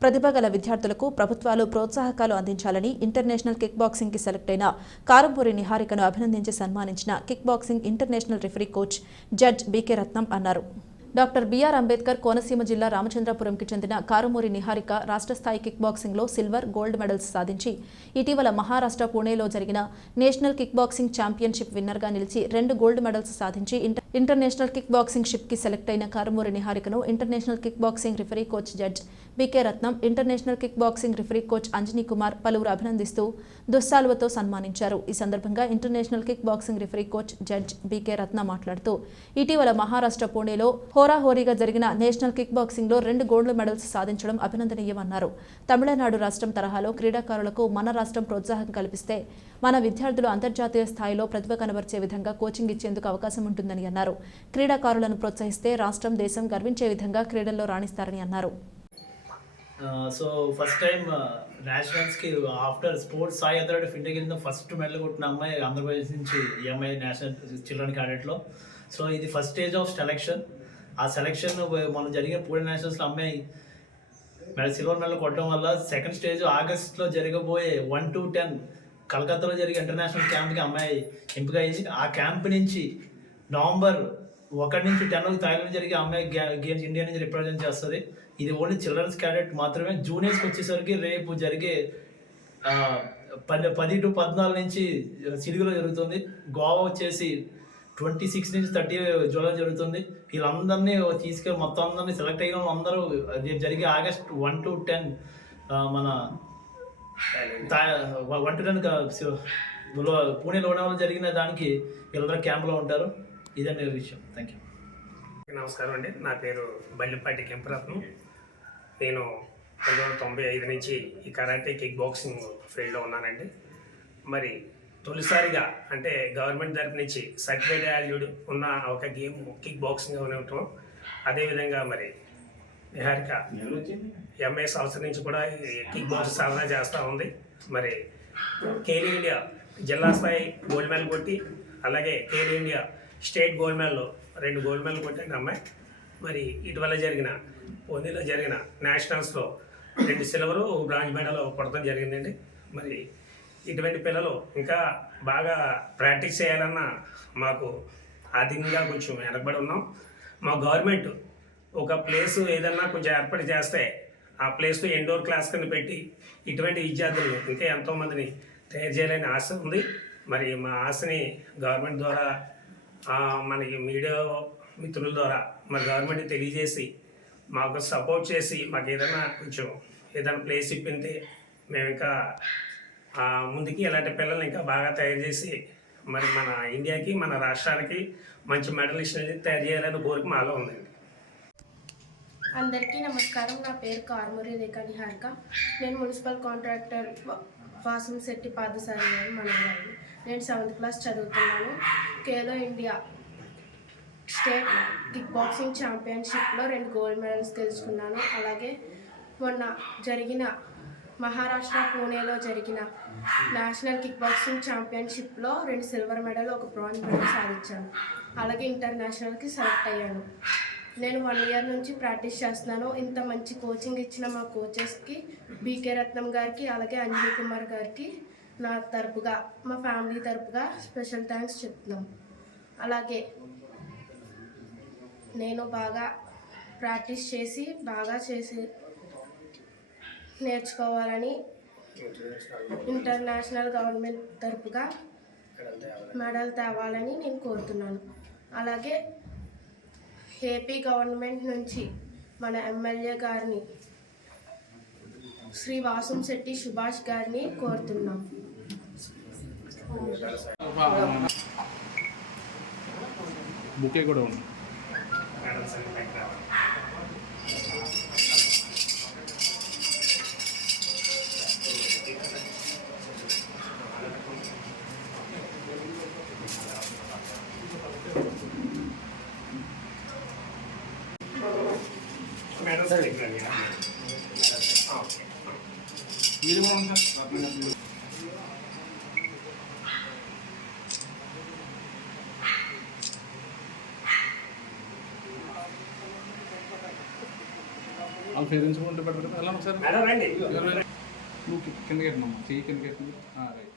ప్రతిభ గల విద్యార్థులకు ప్రభుత్వాలు ప్రోత్సాహకాలు అందించాలని ఇంటర్నేషనల్ కిక్ బాక్సింగ్కి సెలెక్ట్ అయిన కారంపూరి నిహారికను అభినందించి సన్మానించిన kick boxing international referee coach judge BK Ratnam అన్నారు. డాక్టర్ బిఆర్ అంబేద్కర్ కోనసీమ జిల్లా రామచంద్రపురంకి చెందిన కారుమూరి నిహారిక రాష్ట్ర స్థాయి కిక్ బాక్సింగ్లో సిల్వర్ గోల్డ్ మెడల్స్ సాధించి ఇటీవల మహారాష్ట్ర పూణేలో జరిగిన నేషనల్ కిక్ బాక్సింగ్ ఛాంపియన్షిప్ విన్నర్గా నిలిచి రెండు గోల్డ్ మెడల్స్ సాధించి ఇంటర్ ఇంటర్నేషనల్ కిక్ బాక్సింగ్ షిప్కి సెలెక్ట్ అయిన Karumuri నిహారికను international kick boxing referee coach judge BK Ratnam international kick boxing referee coach Anjani Kumar పలువురు అభినందిస్తూ దుస్సాలువతో సన్మానించారు. ఈ సందర్భంగా international kick boxing referee coach judge BK Ratna మాట్లాడుతూ ఇటీవల మహారాష్ట్ర పూణేలో హోరాహోరీగా జరిగిన నేషనల్ కిక్ బాక్సింగ్లో రెండు గోల్డ్ మెడల్స్ సాధించడం అభినందనీయమన్నారు. తమిళనాడు రాష్ట్రం తరహాలో క్రీడాకారులకు మన రాష్ట్రం ప్రోత్సాహం కల్పిస్తే మన విద్యార్థులు అంతర్జాతీయ స్థాయిలో ప్రతిభ కనబర్చే విధంగా కోచింగ్ ఇచ్చేందుకు అవకాశం ఉంటుందని అన్నారు. క్రీడాకారులను ప్రోత్సహిస్తే రాష్ట్రం దేశం గర్వించే విధంగా క్రీడల్లో రాణిస్తారని అన్నారు. So first time నేషనల్స్కి after sports Sai authority of India కింద ఫస్ట్ మెడల్ కొట్టిన అమ్మాయి ఆంధ్రప్రదేశ్ నుంచి ఈ అమ్మాయి నేషనల్ చిల్డ్రన్ క్యాడెట్లో సో ఇది ఫస్ట్ స్టేజ్ ఆఫ్ సెలెక్షన్ ఆ సెలెక్షన్ మనం జరిగిన పూణే నేషనల్స్లో అమ్మాయి మెడల్ సిల్వర్ మెడల్ కొట్టడం వల్ల సెకండ్ స్టేజ్ ఆగస్ట్లో జరగబోయే వన్ టు టెన్ కలకత్తాలో జరిగే ఇంటర్నేషనల్ క్యాంప్కి అమ్మాయి ఎంపిక అయ్యి ఆ క్యాంప్ నుంచి నవంబర్ ఒకటి నుంచి టెన్ వరకు థాయిలాండ్ జరిగే అమ్మాయి గేమ్స్ ఇండియా నుంచి రిప్రజెంట్ చేస్తుంది. ఇది ఓన్లీ చిల్డ్రన్స్ క్యాడెట్ మాత్రమే. జూనియర్స్కి వచ్చేసరికి రేపు జరిగే పది పది టు పద్నాలుగు నుంచి సిలుగులో జరుగుతుంది. గోవా వచ్చేసి ట్వంటీ సిక్స్ నుంచి థర్టీ జూలై జరుగుతుంది. వీళ్ళందరినీ తీసుకెళ్ళి మొత్తం అందరినీ సెలెక్ట్ అయిన వాళ్ళందరూ రేపు జరిగే ఆగస్ట్ వన్ టు టెన్ మన వన్ టు టెన్ పూణే లోనాలో జరిగిన దానికి వీళ్ళందరూ క్యాంప్లో ఉంటారు. ఇదండి విషయం. థ్యాంక్ యూ నమస్కారం అండి. నా పేరు బల్లిపాటి కెంపరత్నం. నేను పంతొమ్మిది వందల తొంభై ఐదు నుంచి ఈ కరాటే కిక్ బాక్సింగ్ ఫీల్డ్లో ఉన్నానండి. మరి తొలిసారిగా అంటే గవర్నమెంట్ తరపు నుంచి సర్టిఫైడ్ వాల్యూడ్ ఉన్న ఒక గేమ్ కిక్ బాక్సింగ్ ఉండటం అదేవిధంగా మరి నిహారిక ఎంఏ సంవత్సరం నుంచి కూడా కిక్ బాక్స్ సాధన చేస్తూ ఉంది. మరి కేర్ ఇండియా జిల్లా స్థాయి గోల్డ్ మెడల్ కొట్టి అలాగే care India state gold medal రెండు గోల్డ్ మెడల్ కొట్టింది అమ్మాయి. మరి ఇటీవల జరిగిన పోనీలో జరిగిన నేషనల్స్లో రెండు సిల్వరు బ్రాంజ్ మెడల్ కొడతాం జరిగిందండి. మరి ఇటువంటి పిల్లలు ఇంకా బాగా ప్రాక్టీస్ చేయాలన్న మాకు ఆర్థికంగా కొంచెం వెనకబడి ఉన్నాం. మా గవర్నమెంట్ ఒక ప్లేస్ ఏదన్నా కొంచెం ఏర్పాటు చేస్తే ఆ ప్లేస్లో ఇండోర్ క్లాస్ కింద పెట్టి ఇటువంటి విద్యార్థులు ఇంకా ఎంతోమందిని తయారు చేయాలని ఆశ ఉంది. మరి మా ఆశని గవర్నమెంట్ ద్వారా మనకి మీడియా మిత్రుల ద్వారా మరి గవర్నమెంట్ తెలియజేసి మాకు సపోర్ట్ చేసి మాకు ఏదైనా కొంచెం ఏదైనా ప్లేస్ ఇప్పితే మేము ఇంకా ముందుకి ఇలాంటి పిల్లల్ని ఇంకా బాగా తయారు చేసి మరి మన ఇండియాకి మన రాష్ట్రానికి మంచి మెడలిస్ట్ తయారు చేయాలని కోరిక మాలో ఉందండి. అందరికీ నమస్కారం. నా పేరు కారుమూరి రేఖ నిహారిక. నేను మున్సిపల్ కాంట్రాక్టర్ వాసం శెట్టి పాదసారి గారు నేను సెవెంత్ క్లాస్ చదువుతున్నాను. Khelo India state kick boxing ఛాంపియన్షిప్లో రెండు గోల్డ్ మెడల్స్ గెలుచుకున్నాను. అలాగే మొన్న జరిగిన మహారాష్ట్ర పూణేలో జరిగిన నేషనల్ కిక్ బాక్సింగ్ ఛాంపియన్షిప్లో రెండు సిల్వర్ మెడల్ ఒక బ్రాంజ్ మెడల్ సాధించాను. అలాగే ఇంటర్నేషనల్కి సెలెక్ట్ అయ్యాను. నేను వన్ ఇయర్ నుంచి ప్రాక్టీస్ చేస్తున్నాను. ఇంత మంచి కోచింగ్ ఇచ్చిన మా కోచెస్కి బీకే రత్నం గారికి అలాగే అంజనీ కుమార్ గారికి నా తరపుగా మా ఫ్యామిలీ తరపుగా స్పెషల్ థ్యాంక్స్ చెప్తున్నాం. అలాగే నేను బాగా ప్రాక్టీస్ చేసి బాగా చేసి నేర్చుకోవాలని ఇంటర్నేషనల్ గవర్నమెంట్ తరపుగా మెడల్ తేవాలని నేను కోరుతున్నాను. అలాగే ఏపీ గవర్నమెంట్ నుంచి మన ఎమ్మెల్యే గారిని శ్రీ వాసం శెట్టి సుభాష్ గారిని కోరుతున్నాం. బుకే కూడా ఉంది రావాలి. మెడల్స్ పైకి రావాలి. ఓకే మీరు కూడా అవును పేరెంట్స్ ఉంటే పెడతారు ఎలా ఒకసారి మేడం రండి నువ్వు కిందకి ఎట్టనమ్మా చెయ్యి కిందకి ఎట్టండి రైట్